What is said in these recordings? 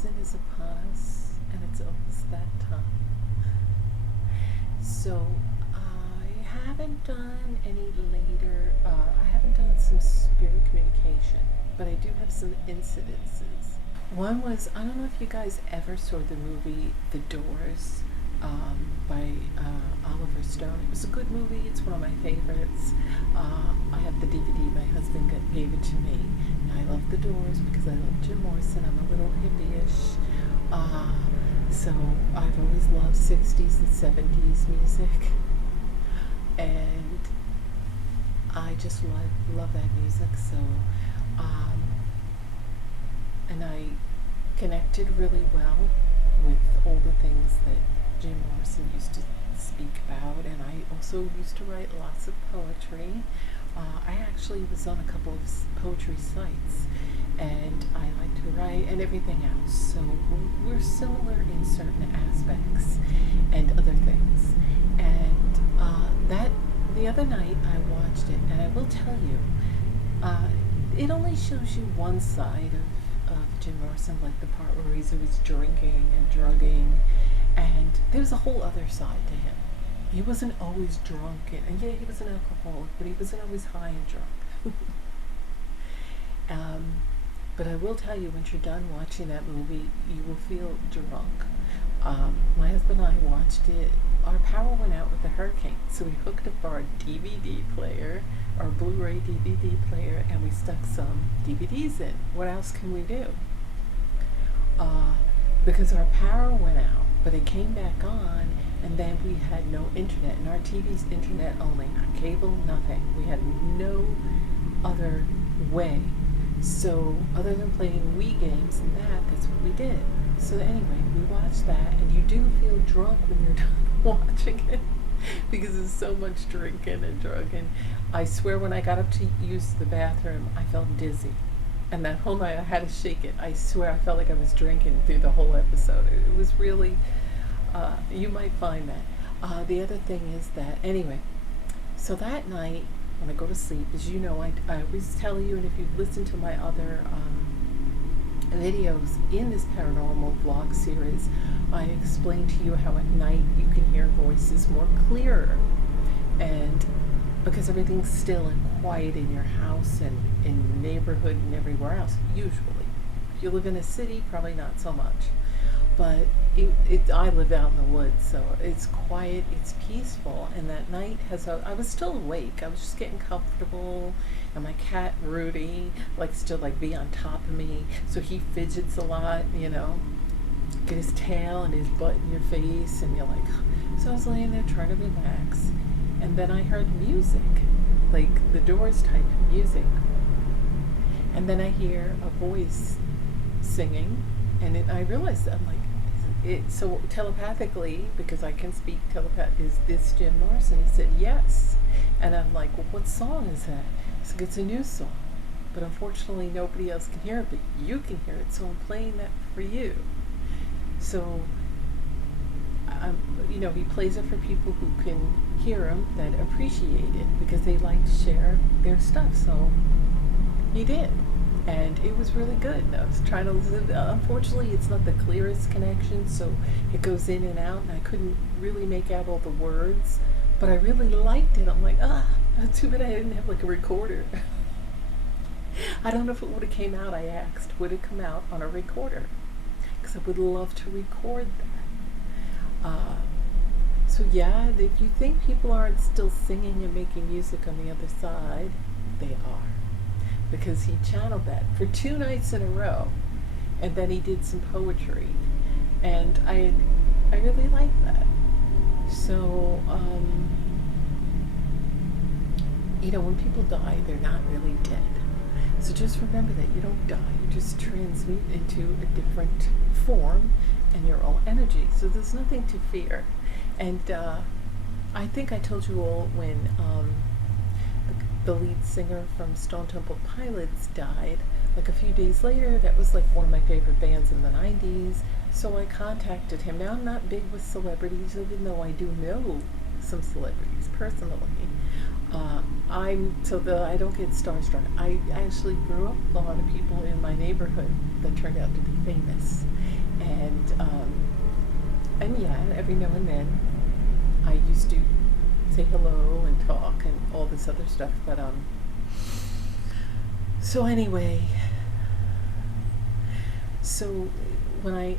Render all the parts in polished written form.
season is upon us, and it's almost that time. So I haven't done any later, I haven't done some spirit communication, but I do have some incidences. One was, I don't know if you guys ever saw the movie The Doors by Oliver Stone. It was a good movie. It's one of my favorites. I have the DVD. My husband gave it to me. And I love The Doors because I love Jim Morrison. I'm a little hippie-ish. So I've always loved 60s and 70s music. And I just love that music. So, and I connected really well with all the things that Jim Morrison used to speak about, and I also used to write lots of poetry. I actually was on a couple of poetry sites, and I like to write and everything else. So we're similar in certain aspects and other things. And that the other night I watched it, and I will tell you, it only shows you one side of Jim Morrison, like the part where he's always drinking and drugging, and there's a whole other side to him. He wasn't always drunk, and yeah, he was an alcoholic, but he wasn't always high and drunk. But I will tell you, once you're done watching that movie, you will feel drunk. My husband and I watched it. Our power went out with the hurricane, so we hooked up our DVD player, our Blu-ray DVD player, and we stuck some DVDs in. What else can we do? Because our power went out, but it came back on, and then we had no internet, and our TV's internet only, not cable, nothing. We had no other way. So other than playing Wii games and that's what we did. So anyway, we watched that, and you do feel drunk when you're done watching it because there's so much drinking and drug. And I swear when I got up to use the bathroom, I felt dizzy. And that whole night I had to shake it. I swear I felt like I was drinking through the whole episode. It was really, you might find that. The other thing is that, anyway, so that night when I go to sleep, as you know, I always tell you, and if you've listened to my other videos in this paranormal vlog series, I explain to you how at night you can hear voices more clearer, and because everything's still and quiet in your house and in the neighborhood and everywhere else, usually. If you live in a city, probably not so much. But I live out in the woods, so it's quiet, it's peaceful, and that night I was still awake. I was just getting comfortable, and my cat Rudy likes to be on top of me, so he fidgets a lot, get his tail and his butt in your face, and you're like, so I was laying there trying to relax, and then I heard music, like the Doors type of music, and then I hear a voice singing, and I realized that I'm like, so telepathically, because I can speak is this Jim Morrison? He said yes, and I'm like, well, what song is that? He said, it's a new song, but unfortunately nobody else can hear it, but you can hear it, so I'm playing that for you. So he plays it for people who can hear him, that appreciate it, because they like to share their stuff. So he did, and it was really good. I was trying to listen. Unfortunately, it's not the clearest connection, so it goes in and out, and I couldn't really make out all the words, but I really liked it. I'm like, too bad I didn't have a recorder. I don't know if it would have came out. I asked, would it come out on a recorder? Because I would love to record that. So yeah, if you think people aren't still singing and making music on the other side, they are. Because he channeled that for 2 nights in a row, and then he did some poetry, and I really like that. So when people die, they're not really dead. So just remember that you don't die; you just transmute into a different form and your own energy. So there's nothing to fear. And I think I told you all when the lead singer from Stone Temple Pilots died, a few days later. That was one of my favorite bands in the 90s. So I contacted him. Now I'm not big with celebrities, even though I do know some celebrities personally. I don't get starstruck. I actually grew up with a lot of people in my neighborhood that turned out to be famous, and yeah, every now and then I used to say hello and talk and all this other stuff. But so anyway, so when I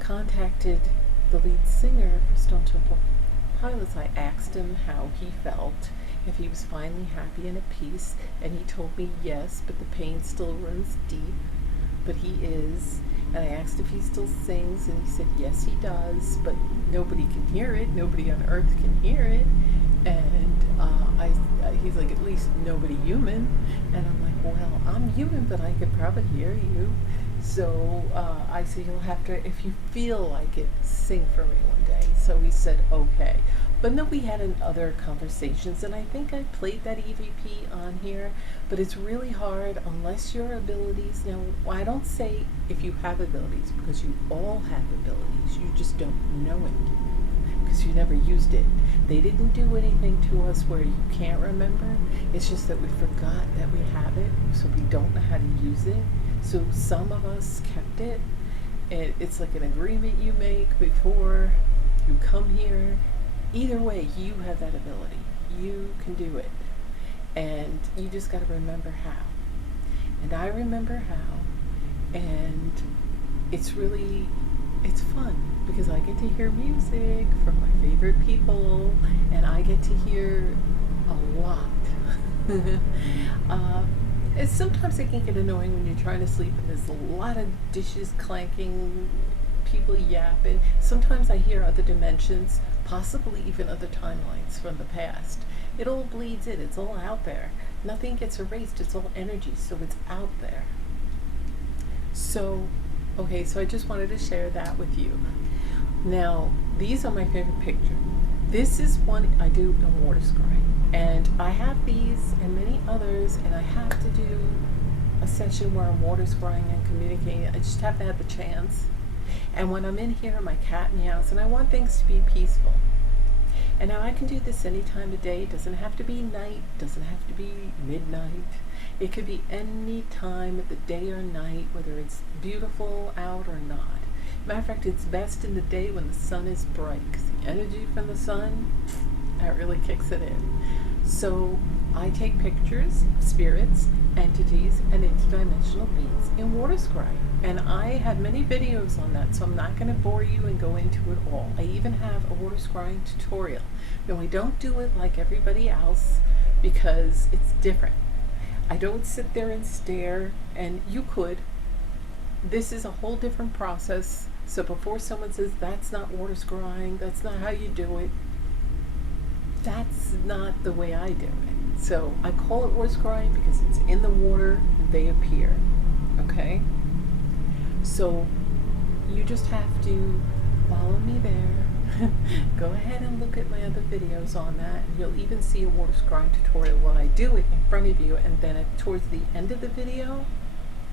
contacted the lead singer for Stone Temple Pilots, I asked him how he felt, if he was finally happy and at peace, and he told me yes, but the pain still runs deep, but he is. And I asked if he still sings, and he said yes, he does, but nobody can hear it. Nobody on earth can hear it. And he's like, at least nobody human. And I'm like, well, I'm human, but I could probably hear you. So I said, you'll have to, if you feel like it, sing for me one day. So he said, okay. But then we had other conversations, and I think I played that EVP on here, but it's really hard unless your abilities, now I don't say if you have abilities, because you all have abilities, you just don't know it, because you never used it. They didn't do anything to us where you can't remember, it's just that we forgot that we have it, so we don't know how to use it. So some of us kept it, and it's like an agreement you make before you come here. Either way, you have that ability. You can do it. And you just got to remember how. And I remember how. And it's fun because I get to hear music from my favorite people, and I get to hear a lot. Sometimes it can get annoying when you're trying to sleep and there's a lot of dishes clanking, people yapping. Sometimes I hear other dimensions, possibly even other timelines from the past. It all bleeds in, it's all out there. Nothing gets erased, it's all energy, so it's out there. So, okay, so I just wanted to share that with you. Now, these are my favorite pictures. This is one I do in water scrying. And I have these and many others, and I have to do a session where I'm water scrying and communicating. I just have to have the chance. And when I'm in here, my cat meows, and I want things to be peaceful. And now I can do this any time of day. It doesn't have to be night, doesn't have to be midnight. It could be any time of the day or night, whether it's beautiful out or not. Matter of fact, it's best in the day when the sun is bright, because the energy from the sun, that really kicks it in. So I take pictures of spirits, entities, and interdimensional beings in water scrying. And I have many videos on that, so I'm not going to bore you and go into it all. I even have a water scrying tutorial. Now, I don't do it like everybody else because it's different. I don't sit there and stare, and you could. This is a whole different process. So before someone says, that's not water scrying, that's not how you do it, that's not the way I do it. So I call it water scrying because it's in the water and they appear. Okay? So you just have to follow me there. Go ahead and look at my other videos on that. You'll even see a water scrying tutorial while I do it in front of you, and then towards the end of the video,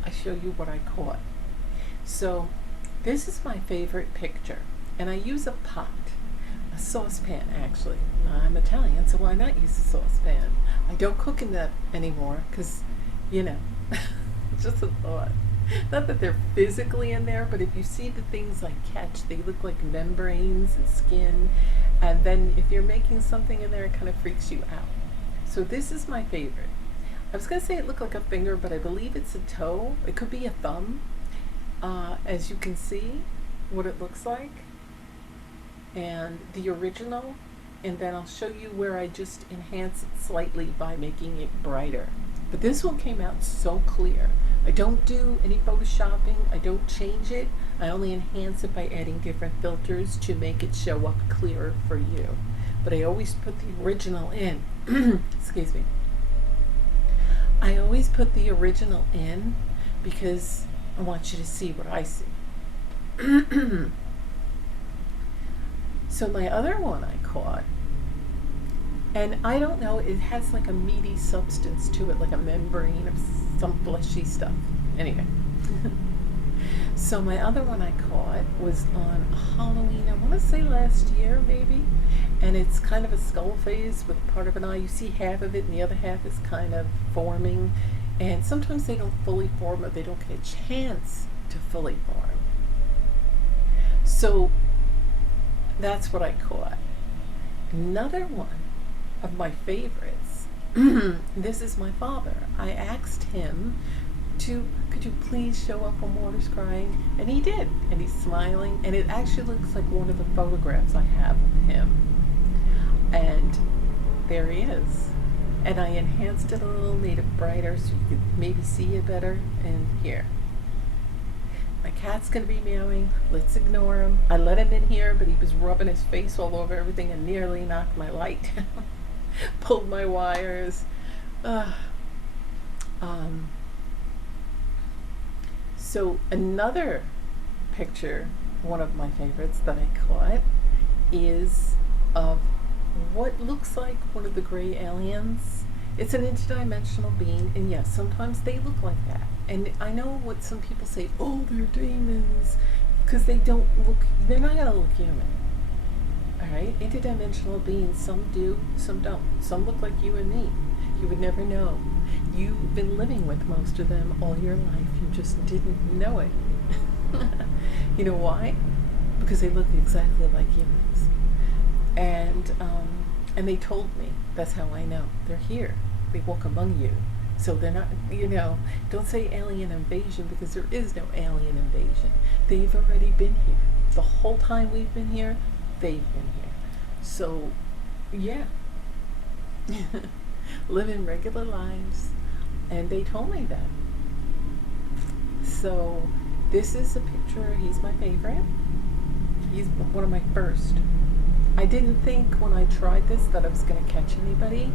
I show you what I caught. So this is my favorite picture, and I use a pot. Saucepan, actually. I'm Italian, so why not use a saucepan? I don't cook in that anymore because, just a thought. Not that they're physically in there, but if you see the things I catch, they look like membranes and skin, and then if you're making something in there, it kind of freaks you out. So this is my favorite. I was going to say it looked like a finger, but I believe it's a toe. It could be a thumb, as you can see what it looks like. And the original, and then I'll show you where I just enhance it slightly by making it brighter. But this one came out so clear. I don't do any photoshopping, I don't change it, I only enhance it by adding different filters to make it show up clearer for you. But I always put the original in. Excuse me. I always put the original in because I want you to see what I see. So my other one I caught, and I don't know, it has like a meaty substance to it, like a membrane of some fleshy stuff. Anyway, So my other one I caught was on Halloween, I want to say last year maybe, and it's kind of a skull face with part of an eye. You see half of it and the other half is kind of forming, and sometimes they don't fully form or they don't get a chance to fully form. So that's what I caught. Another one of my favorites, this is my father. I asked him could you please show up on Water Scrying? And he did, and he's smiling, and it actually looks like one of the photographs I have of him. And there he is. And I enhanced it a little, made it brighter so you could maybe see it better. And here. My cat's gonna be meowing. Let's ignore him. I let him in here, but he was rubbing his face all over everything and nearly knocked my light down. Pulled my wires. So another picture, one of my favorites that I caught, is of what looks like one of the gray aliens. It's an interdimensional being, and yes, sometimes they look like that. And I know what some people say, oh, they're demons, because they're not gonna look human. Alright, interdimensional beings, some do, some don't. Some look like you and me. You would never know. You've been living with most of them all your life. You just didn't know it. You know why? Because they look exactly like humans. And they told me, that's how I know. They're here. They walk among you. So they're not, don't say alien invasion, because there is no alien invasion. They've already been here. The whole time we've been here, they've been here. So, yeah. Living regular lives, and they told me that. So this is a picture. He's my favorite. He's one of my first. I didn't think when I tried this that I was going to catch anybody,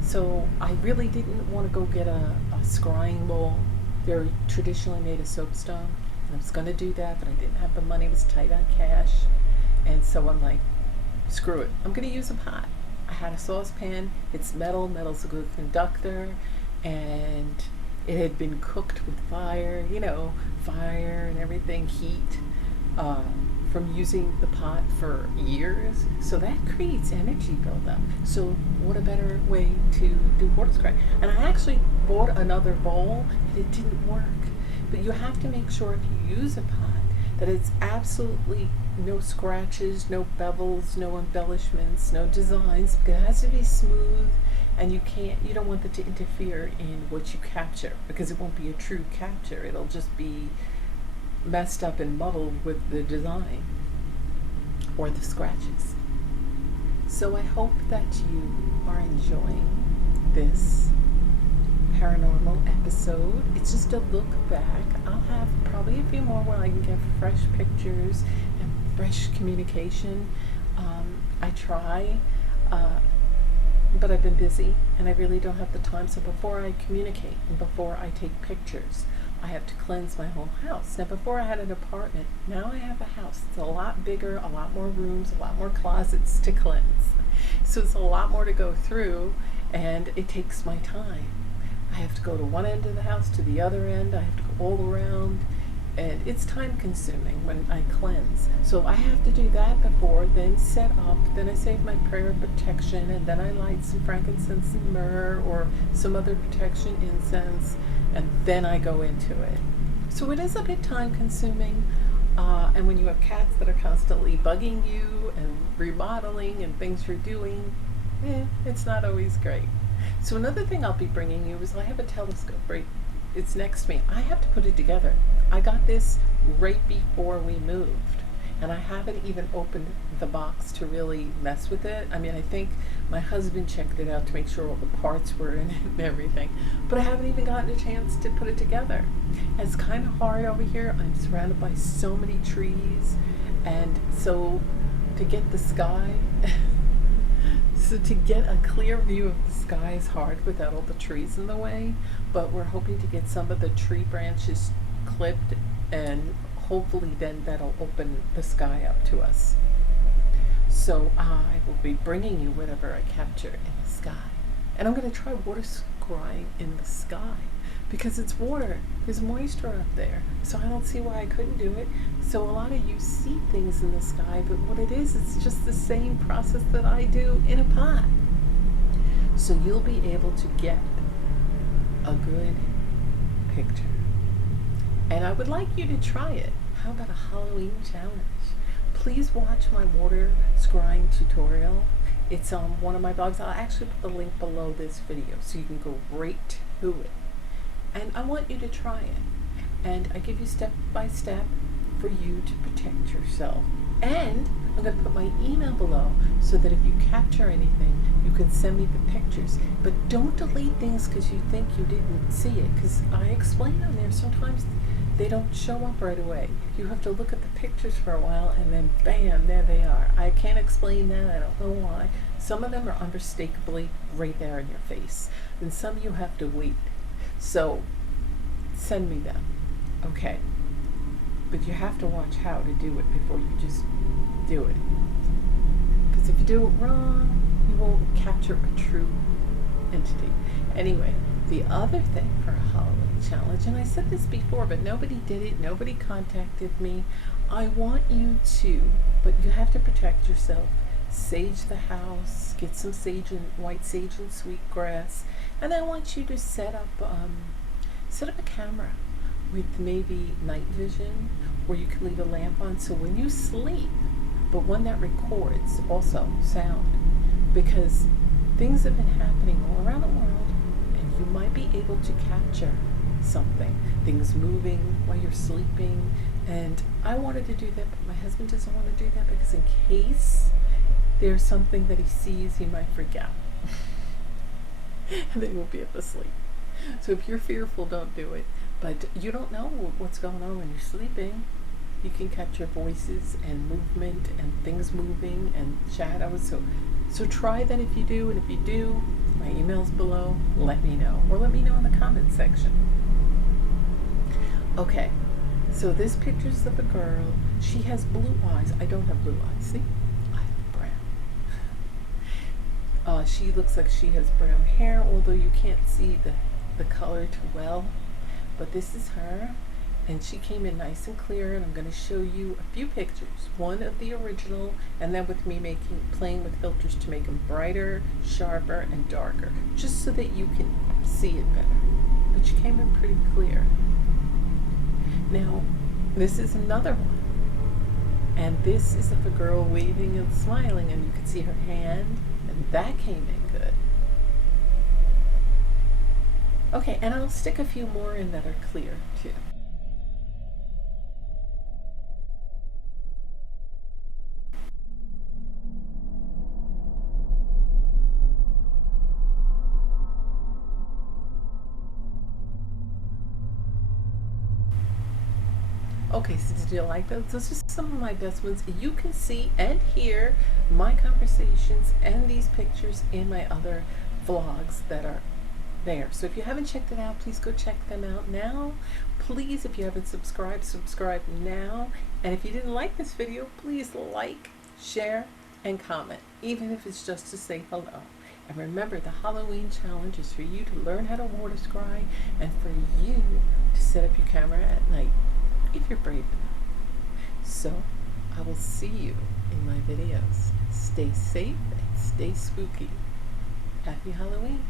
so I really didn't want to go get a scrying bowl. They're traditionally made of soapstone, and I was going to do that, but I didn't have the money. It was tight on cash, and so I'm like, screw it, I'm going to use a pot. I had a saucepan. It's metal. Metal's a good conductor, and it had been cooked with fire, fire and everything, heat, from using the pot for years. So that creates energy buildup. So what a better way to do water scrying? And I actually bought another bowl, and it didn't work. But you have to make sure if you use a pot that it's absolutely no scratches, no bevels, no embellishments, no designs, because it has to be smooth, and you don't want that to interfere in what you capture, because it won't be a true capture. It'll just be messed up and muddled with the design or the scratches. So I hope that you are enjoying this paranormal episode. It's just a look back. I'll have probably a few more where I can get fresh pictures and fresh communication. I try, but I've been busy and I really don't have the time. So before I communicate and before I take pictures, I have to cleanse my whole house. Now, before I had an apartment, now I have a house. It's a lot bigger, a lot more rooms, a lot more closets to cleanse. So it's a lot more to go through, and it takes my time. I have to go to one end of the house to the other end. I have to go all around, and it's time consuming when I cleanse. So I have to do that before, then set up, then I say my prayer of protection, and then I light some frankincense and myrrh or some other protection incense, and then I go into it. So it is a bit time consuming, and when you have cats that are constantly bugging you and remodeling and things you're doing, it's not always great. So another thing I'll be bringing you is I have a telescope, right? It's next to me. I have to put it together. I got this right before we moved, and I haven't even opened the box to really mess with it. I mean, I think my husband checked it out to make sure all the parts were in it and everything, but I haven't even gotten a chance to put it together. And it's kind of hard over here. I'm surrounded by so many trees, and so to get the sky so to get a clear view of the sky is hard without all the trees in the way, but we're hoping to get some of the tree branches clipped, and hopefully then that'll open the sky up to us. So I will be bringing you whatever I capture in the sky. And I'm going to try water scrying in the sky, because it's water. There's moisture up there. So I don't see why I couldn't do it. So a lot of you see things in the sky, but what it is, it's just the same process that I do in a pot. So you'll be able to get a good picture. And I would like you to try it. How about a Halloween challenge? Please watch my water scrying tutorial. It's on one of my blogs. I'll actually put the link below this video so you can go right to it. And I want you to try it. And I give you step by step for you to protect yourself. And I'm going to put my email below so that if you capture anything, you can send me the pictures. But don't delete things because you think you didn't see it, because I explain on there sometimes they don't show up right away. You have to look at the pictures for a while and then bam, there they are. I can't explain that. I don't know why. Some of them are unmistakably right there in your face. And some you have to wait. So send me them. Okay. But you have to watch how to do it before you just do it. Because if you do it wrong, you won't capture a true entity. Anyway, the other thing for a Halloween challenge, and I said this before, but nobody did it, nobody contacted me. I want you to, but you have to protect yourself. Sage the house, get some sage and white sage and sweetgrass, and I want you to set up a camera with maybe night vision, or you can leave a lamp on so when you sleep, but one that records also sound, because things have been happening all around the world and you might be able to capture something, things moving while you're sleeping. And I wanted to do that, but my husband doesn't want to do that because in case there's something that he sees, he might freak out and then you'll be able to sleep. So if you're fearful, don't do it. But you don't know what's going on when you're sleeping. You can capture voices and movement and things moving and shadows. So try that if you do, and if you do, my email's below. Let me know, or let me know in the comment section. Okay, so this picture's of a girl. She has blue eyes. I don't have blue eyes. See, I have brown. She looks like she has brown hair, although you can't see the color too well. But this is her, and she came in nice and clear, and I'm going to show you a few pictures. One of the original, and then with me playing with filters to make them brighter, sharper, and darker, just so that you can see it better. But she came in pretty clear. Now, this is another one, and this is of a girl waving and smiling, and you can see her hand, and that came in good. Okay, and I'll stick a few more in that are clear too. Okay, so did you like those? Those are some of my best ones. You can see and hear my conversations and these pictures in my other vlogs that are there. So if you haven't checked it out, please go check them out now. Please, if you haven't subscribed, subscribe now. And if you didn't like this video, please like, share, and comment, even if it's just to say hello. And remember, the Halloween challenge is for you to learn how to water scry and for you to set up your camera at night, if you're brave enough. So I will see you in my videos. Stay safe and stay spooky. Happy Halloween.